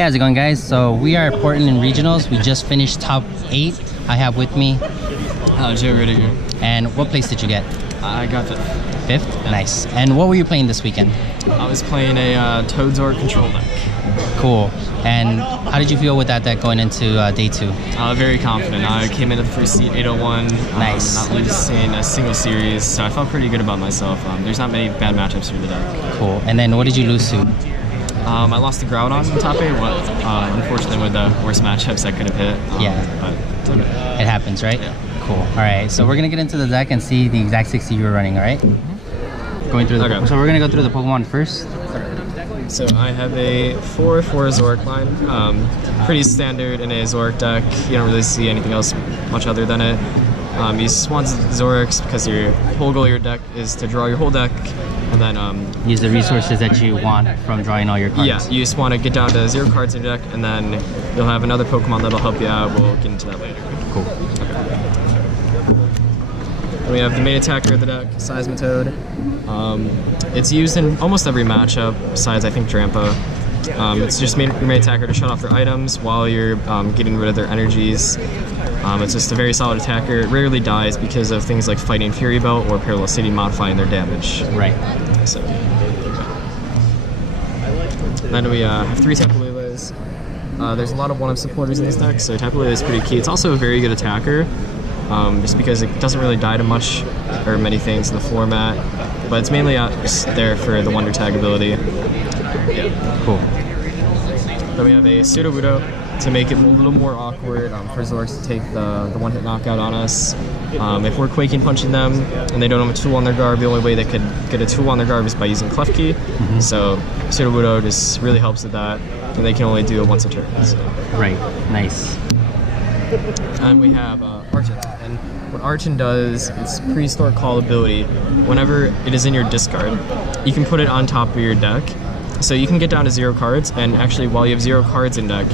Hey, how's it going, guys? So we are at Portland Regionals. We just finished top 8. I have with me Joe Ruettiger. And what place did you get? I got 5th. 5th? Yeah. Nice. And what were you playing this weekend? I was playing a Zoroark control deck. Cool. And how did you feel with that deck going into day 2? Very confident. I came into the first seat 801. Nice. Not losing a single series, so I felt pretty good about myself. There's not many bad matchups for the deck. Cool. And then what did you lose to? I lost to Groudon in top 8. Unfortunately, with the worst matchups I could have hit. But it's okay. It happens, right? Yeah. Cool. All right. So we're gonna get into the deck and see the exact 60 you were running. All right. Going through the. Okay. So we're gonna go through the Pokemon first. So I have a 4/4 Zoroark line. Pretty standard in a Zoroark deck. You don't really see anything else much other than it. You spawn Zoroarks because your whole goal of your deck is to draw your whole deck, and then use the resources that you want from drawing all your cards. Yeah, you just want to get down to 0 cards in your deck, and then you'll have another Pokemon that'll help you out. We'll get into that later. Cool. Okay. Then we have the main attacker of the deck, Seismitoad. It's used in almost every matchup, besides I think Drampa. It's just your main attacker to shut off their items while you're getting rid of their energies. It's just a very solid attacker. It rarely dies because of things like Fighting Fury Belt or Parallel City modifying their damage. Right. So. Then we have 3 Tapu Leles. There's a lot of 1-up supporters in this deck, so Tapu Lele is pretty key. It's also a very good attacker, just because it doesn't really die to much or many things in the format, but it's mainly just there for the Wonder Tag ability. Yeah. Cool. Then we have a Sudowoodo to make it a little more awkward for Zoroarks to take the one-hit knockout on us. If we're Quaking Punching them and they don't have a tool on their guard, the only way they could get a tool on their guard is by using Clef Key. So Sudowoodo just really helps with that, and they can only do it once a turn. So. Right. Nice. And we have Archon. And what Archon does, its prehistoric call ability, whenever it is in your discard, you can put it on top of your deck. So you can get down to 0 cards, and actually while you have 0 cards in deck,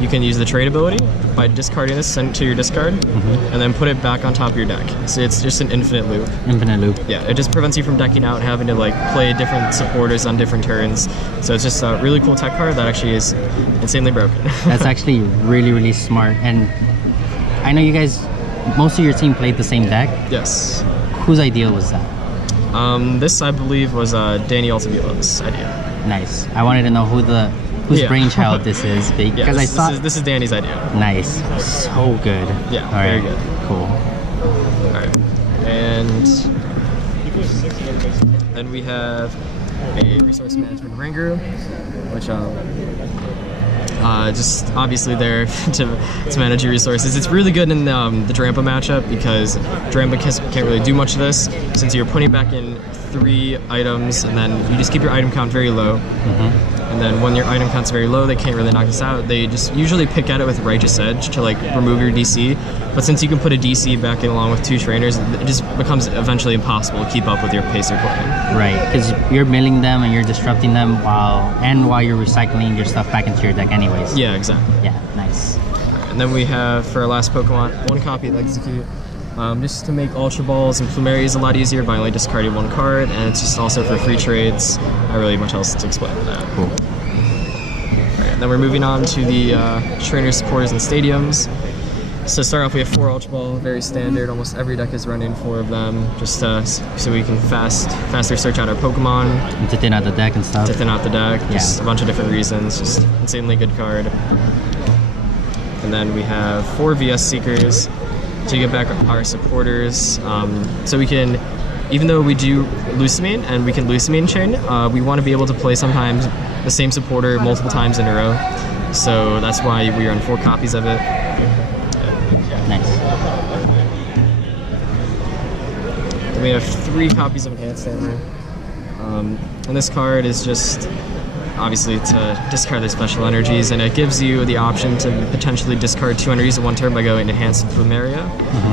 you can use the trade ability by discarding this, send it to your discard, and then put it back on top of your deck. So it's just an infinite loop. Infinite loop. Yeah, it just prevents you from decking out and having to like play different supporters on different turns. So it's just a really cool tech card that actually is insanely broken. That's actually really, really smart. And I know you guys, most of your team played the same deck. Yes. Whose idea was that? This, I believe, was Danny Altavila's idea. Nice. I wanted to know whose brainchild this is, because I saw this is Danny's idea. Nice. So good. Yeah, all right. very good. Cool. All right, and then we have a resource management Ringu, which just obviously there to manage your resources. It's really good in the Drampa matchup because Drampa can't really do much of this since you're putting back in 3 items, and then you just keep your item count very low. And then when your item count's very low, they can't really knock this out. They just usually pick at it with Righteous Edge to like remove your DC. But since you can put a DC back in along with 2 trainers, it just becomes eventually impossible to keep up with your pace you're playing. Right, because you're milling them and you're disrupting them while you're recycling your stuff back into your deck anyways. Yeah, exactly. Yeah, nice. And then we have, for our last Pokemon, 1 copy of Execute. Just to make Ultra Balls and Plumeries a lot easier by only discarding 1 card, and it's just also for free trades. Not really much else to explain with that. Cool. Alright, then we're moving on to the trainer supporters and stadiums. So to start off, we have 4 Ultra Ball, very standard. Almost every deck is running 4 of them, just so we can faster search out our Pokemon. And to thin out the deck and stuff. To thin out the deck, yeah. Just a bunch of different reasons. Just insanely good card. And then we have 4 VS Seekers to get back our supporters. So we can, even though we do Lucamine and we can Lucamine chain, we want to be able to play sometimes the same supporter multiple times in a row. So that's why we run 4 copies of it. Nice. Then we have 3 copies of Enhanced Hammer. And this card is just obviously to discard their special energies, and it gives you the option to potentially discard 2 energies in 1 turn by going Enhanced Plumeria,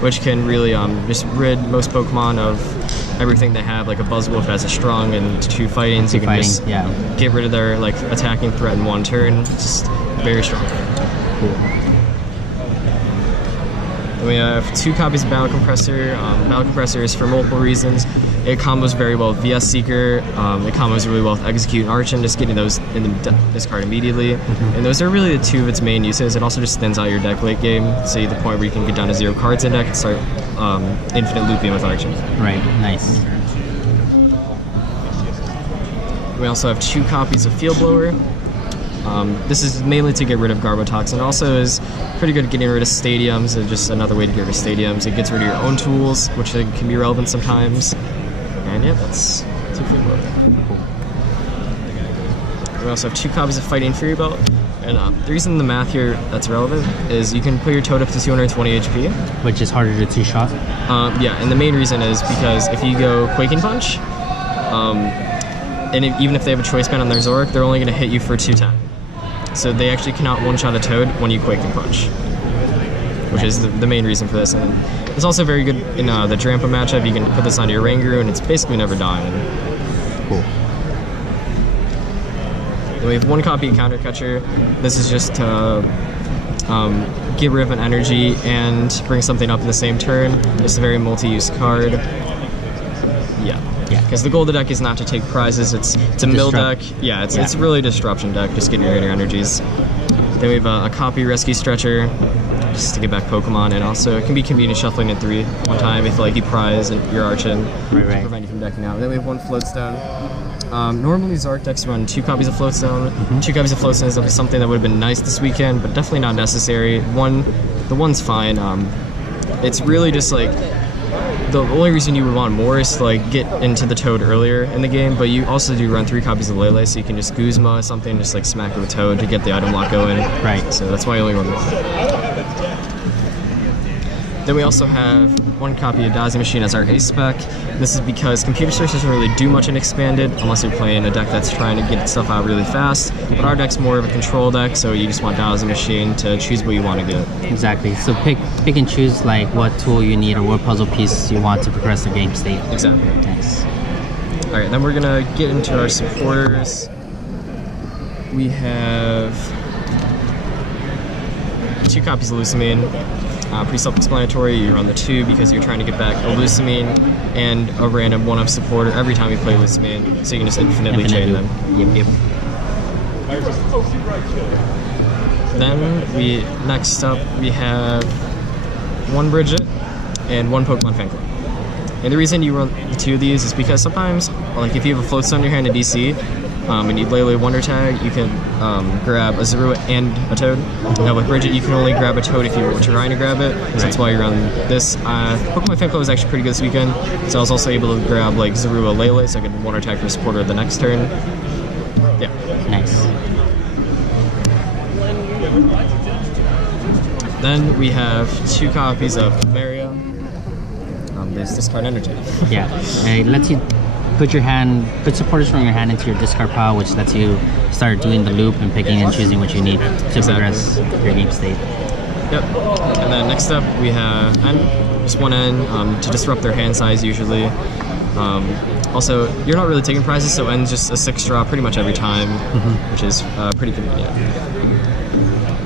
which can really just rid most Pokemon of everything they have, like a Buzzwolf has a strong and 2 fighting, so you can just get rid of their like attacking threat in 1 turn. It's just very strong. Cool. Then we have 2 copies of Battle Compressor. Battle Compressor is for multiple reasons. It combos very well with VS Seeker. It combos really well with Execute and Archon, just getting those in the discard immediately. And those are really the 2 of its main uses. It also just thins out your deck late game, so the point where you can get down to 0 cards in deck and start infinite looping with Archon. Right, nice. We also have 2 copies of Field Blower. This is mainly to get rid of Garbotoxin. It also is pretty good at getting rid of stadiums, and just another way to get rid of stadiums. It gets rid of your own tools, which can be relevant sometimes. And yeah, that's 2 Field Blower. Cool. We also have 2 copies of Fighting Fury Belt. And the reason the math here that's relevant is you can put your toad up to 220 HP. Which is harder to 2-shot? Yeah, and the main reason is because if you go Quaking Punch, and even if they have a choice band on their Zoroark, they're only going to hit you for 210. So they actually cannot one-shot a toad when you Quaking Punch, which is the main reason for this. And it's also very good in the Drampa matchup. You can put this onto your Rangaroo, and it's basically never dying. Cool. Then we have 1 copy of Counter Catcher. This is just to get rid of an energy and bring something up in the same turn. It's a very multi-use card. Yeah. Because the goal of the deck is not to take prizes, it's a mill deck. Yeah, it's really a disruption deck, just getting rid of your energies. Then we have a copy Rescue Stretcher, just to get back Pokemon, and also it can be convenient shuffling in 3 one time if like you prize and your Archon to prevent you from decking out. Then we have 1 Floatstone. Normally Zoroark decks run 2 copies of Floatstone. 2 copies of Floatstone is something that would have been nice this weekend, but definitely not necessary. The one's fine. It's really just like, the only reason you would want more is to like get into the Toad earlier in the game, but you also do run 3 copies of Lele, so you can just Guzma something, just like smack it with Toad to get the item lock going. Right. So that's why I only run 1. Then we also have 1 copy of Dazi Machine as our haste spec. This is because Computer Search doesn't really do much in Expanded unless you're playing a deck that's trying to get stuff out really fast. But our deck's more of a control deck, so you just want Dazi Machine to choose what you want to get. Exactly. So pick and choose like what tool you need or what puzzle piece you want to progress the game state. Exactly. Nice. All right, then we're gonna get into our supporters. We have 2 copies of Lusamine. Pretty self-explanatory. You run the 2 because you're trying to get back a Lusamine and a random 1-up supporter every time you play Lusamine, so you can just infinitely chain them. Yep. Then next up we have 1 Bridget and 1 Pokemon Fan Club. And the reason you run the 2 of these is because sometimes, like if you have a Floatstone in your hand in DC, and you Lele Wonder Tag, you can grab a Zorua and a Toad. Now with Bridget, you can only grab a Toad if you were trying to grab it, so that's why you run this. Pokemon Fan Club was actually pretty good this weekend, so I was also able to grab like Zorua Lele, so I could Wonder Tag for supporter the next turn. Yeah. Nice. Then we have 2 copies of Mario. There's discard energy. Yeah. It lets you put supporters from your hand into your discard pile, which lets you start doing the loop and picking and choosing what you need to progress your game state. Yep. And then next up we have N, just 1 N to disrupt their hand size usually. Also, you're not really taking prizes, so N's just a 6 draw pretty much every time, which is pretty convenient.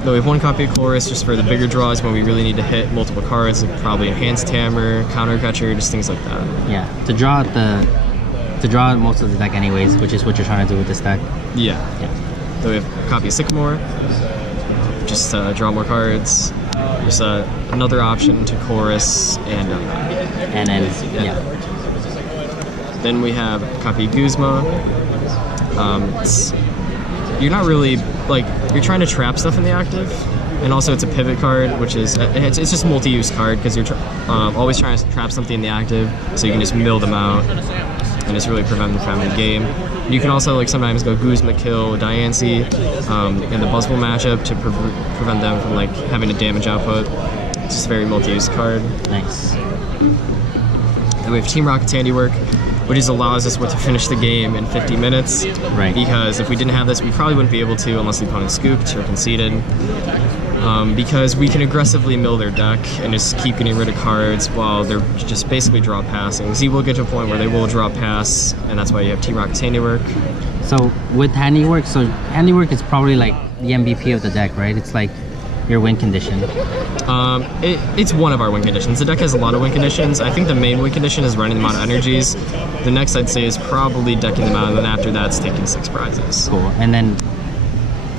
Though we have 1 copy of Chorus just for the bigger draws when we really need to hit multiple cards, like probably Enhanced Hammer, Counter Catcher, just things like that. Yeah, to draw most of the deck anyways, which is what you're trying to do with this deck. Yeah. Then we have a copy of Sycamore, just draw more cards. There's another option to Chorus and then Then we have a copy of Guzma. You're not really, like, you're trying to trap stuff in the active, and also it's a pivot card, which is, it's just a multi-use card, because you're always trying to trap something in the active, so you can just mill them out, and just really prevent them from having the game. You can also, like, sometimes go Guzma kill Diancie in the Buzzwole matchup to prevent them from, like, having a damage output. It's just a very multi-use card. Nice. And we have Team Rocket's Handiwork, which just allows us to finish the game in 50 minutes. Right. Because if we didn't have this, we probably wouldn't be able to unless the opponent scooped or conceded. Because we can aggressively mill their deck and just keep getting rid of cards while they're just basically draw passing. Z will get to a point where they will draw pass, and that's why you have Team Rocket's Handiwork. So with Handiwork, Handiwork is probably like the MVP of the deck, right? It's like your win condition? It's one of our win conditions. The deck has a lot of win conditions. I think the main win condition is running them out of energies. The next I'd say is probably decking them out, and then after that's taking 6 prizes. Cool. And then,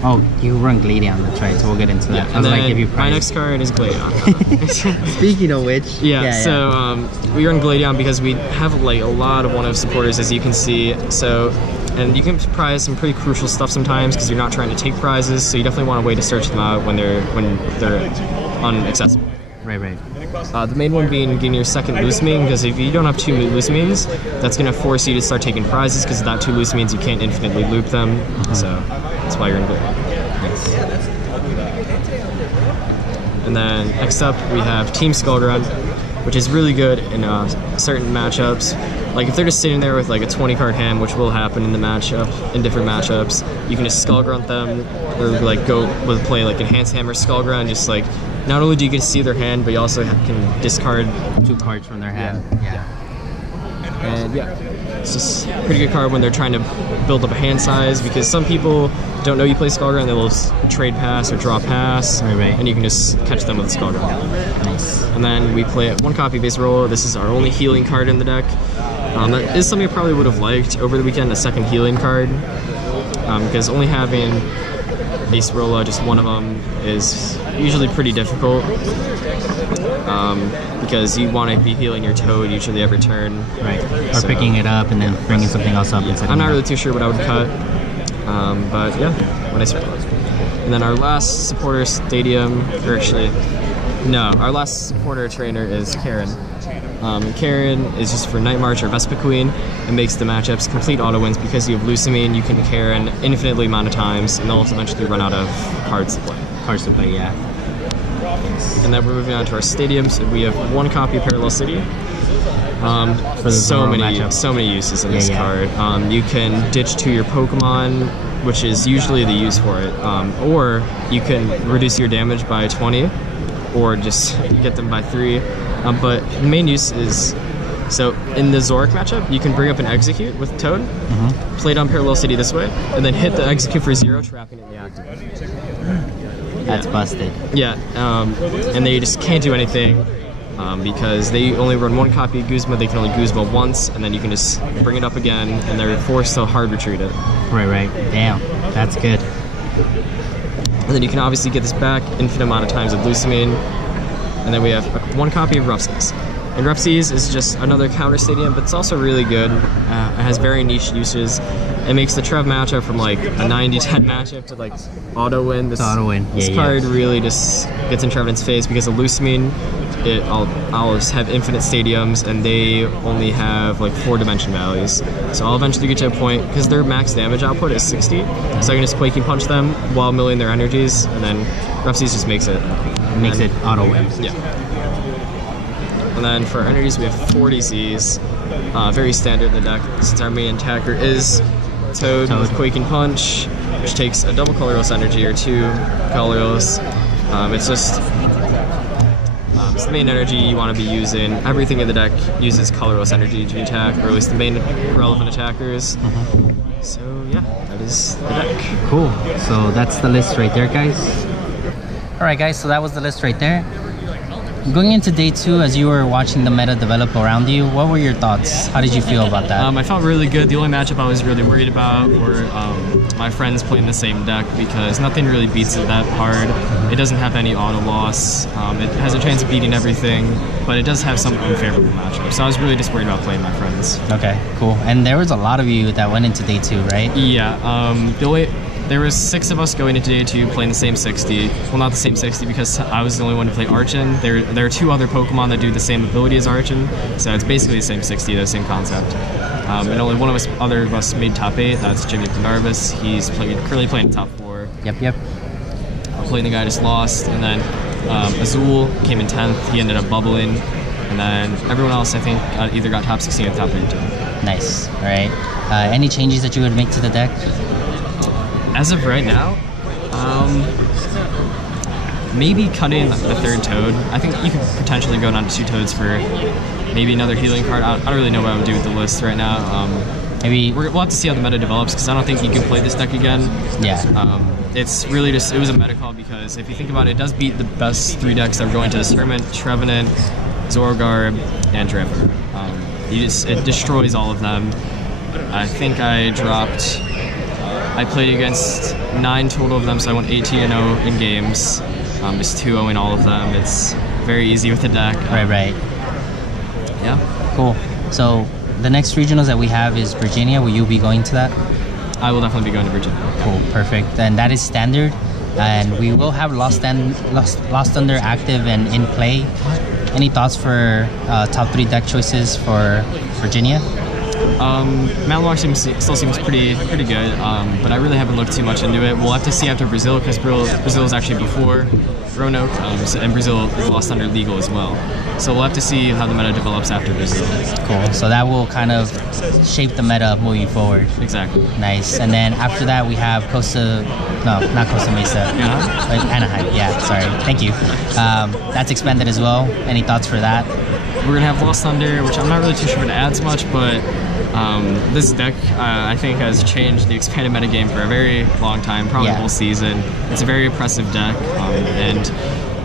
oh, you run Gladion, that's right, so we'll get into that. Yeah, and then my next card is Gladion. Speaking of which, so we run Gladion because we have like a lot of one-of supporters, as you can see. So, and you can prize some pretty crucial stuff sometimes because you're not trying to take prizes. So you definitely want a way to search them out when they're unaccessible. Right. The main one being getting your second loose mean, because if you don't have 2 loose means, that's going to force you to start taking prizes, because without 2 loose means you can't infinitely loop them. So that's why you're in Gladion. Nice. And then next up we have Team Skullgrunt, which is really good in certain matchups. Like if they're just sitting there with like a 20 card hand, which will happen in the matchup, in different matchups, you can just Skullgrunt them, or like go with play like Enhanced Hammer Skullgrunt, just like not only do you get to see their hand, but you also can discard 2 cards from their hand. And it's just a pretty good card when they're trying to build up a hand size, because some people don't know you play Skullgrunt, they will trade pass or draw pass, and you can just catch them with Skullgrunt. Nice. And then we play it 1 copy base roller. This is our only healing card in the deck. That is something I probably would have liked over the weekend, a second healing card, because only having Ace Rolla, just one of them, is usually pretty difficult, because you want to be healing your Toad usually every turn. Right. Or so, picking it up and then bringing something else up. I'm not really too sure what I would cut, but yeah, when I start. And then our last supporter stadium, or actually, no, our last supporter trainer is Karen. Karen is just for Night March or Vespa Queen. It makes the matchups complete auto wins because you have Lucamine. You can Karen infinitely amount of times, and they'll eventually run out of cards to play. Yeah. And then we're moving on to our stadiums. We have 1 copy of Parallel City. So many uses in this card. You can ditch to your Pokemon, which is usually the use for it, or you can reduce your damage by 20, or just get them by 3. But the main use is, so in the Zoroark matchup, you can bring up an Execute with Toad, play down Parallel City this way, and then hit the Execute for 0, trapping it in the active. That's busted. Yeah, and they just can't do anything because they only run 1 copy of Guzma. They can only Guzma once, and then you can just bring it up again, and they're forced to hard retreat it. Right. Damn, that's good. And then you can obviously get this back infinite amount of times with Lucamine. And then we have 1 copy of Rough-Seas. And Rough-Seas is just another counter stadium, but it's also really good. It has very niche uses. It makes the Trev matchup from like a 90-10 matchup to like auto win. This card really just gets in Treven's face because of Lucamine. I'll just have infinite stadiums, and they only have like 4 dimension values. So I'll eventually get to a point, because their max damage output is 60, so I can just Quaking Punch them while milling their energies, and then Rough-Seas just makes it. It auto win. Yeah. And then for our energies, we have 40 Z's. Very standard in the deck, since our main attacker is Toad with Quaking Punch, which takes a double colorless energy or 2 colorless. It's just it's the main energy you want to be using. Everything in the deck uses colorless energy to attack, or at least the main relevant attackers. So yeah, that is the deck. Cool. So that's the list right there, guys. Alright guys, so that was the list right there. Going into day 2, as you were watching the meta develop around you, what were your thoughts? How did you feel about that? I felt really good. The only matchup I was really worried about were my friends playing the same deck, because nothing really beats it that hard. It doesn't have any auto loss. It has a chance of beating everything, but it does have some unfavorable matchups. So I was really just worried about playing my friends. Okay, cool. And there was a lot of you that went into day 2, right? Yeah. There was 6 of us going into day 2 playing the same 60. Well, not the same 60, because I was the only one to play Archon. There are 2 other Pokemon that do the same ability as Archon, so it's basically the same 60, the same concept. And only one of us made top 8. That's Jimmy Pendarvis. He's currently playing top 4. Yep. Playing the guy just lost, and then Azul came in 10th. He ended up bubbling, and then everyone else I think either got top 16 or top 32. Nice. All right. Any changes that you would make to the deck? As of right now, maybe cutting the 3rd Toad. I think you could potentially go down to 2 Toads for maybe another healing card. I don't really know what I would do with the list right now. Maybe we'll have to see how the meta develops, because I don't think you can play this deck again. Yeah. It's really just, it was a meta call, because if you think about it, it does beat the best 3 decks that are going to this tournament: Trevenant, Zoroark, and Dramper. It destroys all of them. I think I played against 9 total of them, so I went 18-0 in games. Just 2-0 in all of them. It's very easy with the deck. Right. Yeah. Cool. So the next regionals that we have is Virginia. Will you be going to that? I will definitely be going to Virginia. Cool, perfect. And that is standard. And we will have Lost Thunder active and in play. Any thoughts for top 3 deck choices for Virginia? Malamar still seems pretty good, but I really haven't looked too much into it. We'll have to see after Brazil, because Brazil is actually before Roanoke, and Brazil is Lost Thunder legal as well. So we'll have to see how the meta develops after Brazil. Cool. So that will kind of shape the meta moving forward. Exactly. Nice. And then after that, we have not Costa Mesa. Anaheim. Yeah, sorry. Thank you. That's expanded as well. Any thoughts for that? We're going to have Lost Thunder, which I'm not really too sure if it adds much, but this deck, I think, has changed the expanded metagame for a very long time, probably the whole season. It's a very oppressive deck, and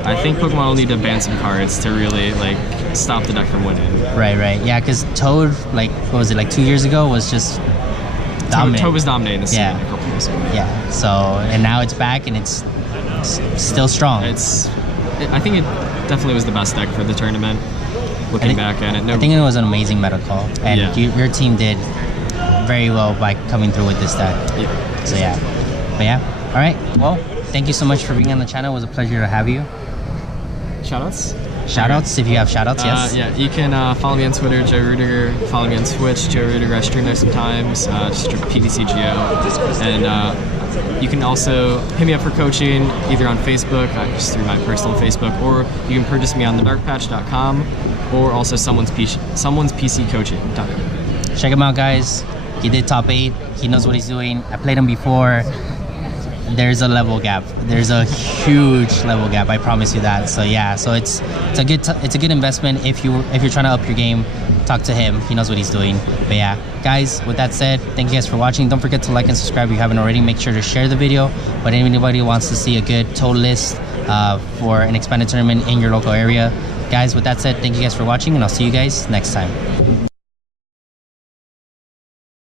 I think Pokemon will need to ban some cards to really stop the deck from winning. Right. Yeah, because Toad, what was it, 2 years ago, was just dominant. Toad was dominating the scene a couple years ago. Yeah, so, and now it's back and it's still strong. I think it definitely was the best deck for the tournament. Looking back at it, I think it was an amazing meta call, and your team did very well by coming through with this deck. Yeah. So but all right. Well, thank you so much for being on the channel. It was a pleasure to have you. Shoutouts? Shoutouts, if you have shoutouts, yes. Yeah, you can follow me on Twitter, Joe Ruettiger. Follow me on Twitch, Joe Ruettiger. I stream there sometimes, just PDCGO. And you can also hit me up for coaching either on Facebook, just through my personal Facebook, or you can purchase me on thedarkpatch.com, or also someone's PC coaching. Check him out, guys. He did top 8. He knows what he's doing. I played him before. There's a level gap. There's a huge level gap. I promise you that. So yeah, so it's a good investment if you're trying to up your game. Talk to him. He knows what he's doing. But yeah, guys, with that said, thank you guys for watching. Don't forget to like and subscribe if you haven't already. Make sure to share the video. But anybody wants to see a good total list for an expanded tournament in your local area, guys, with that said, thank you guys for watching, and I'll see you guys next time.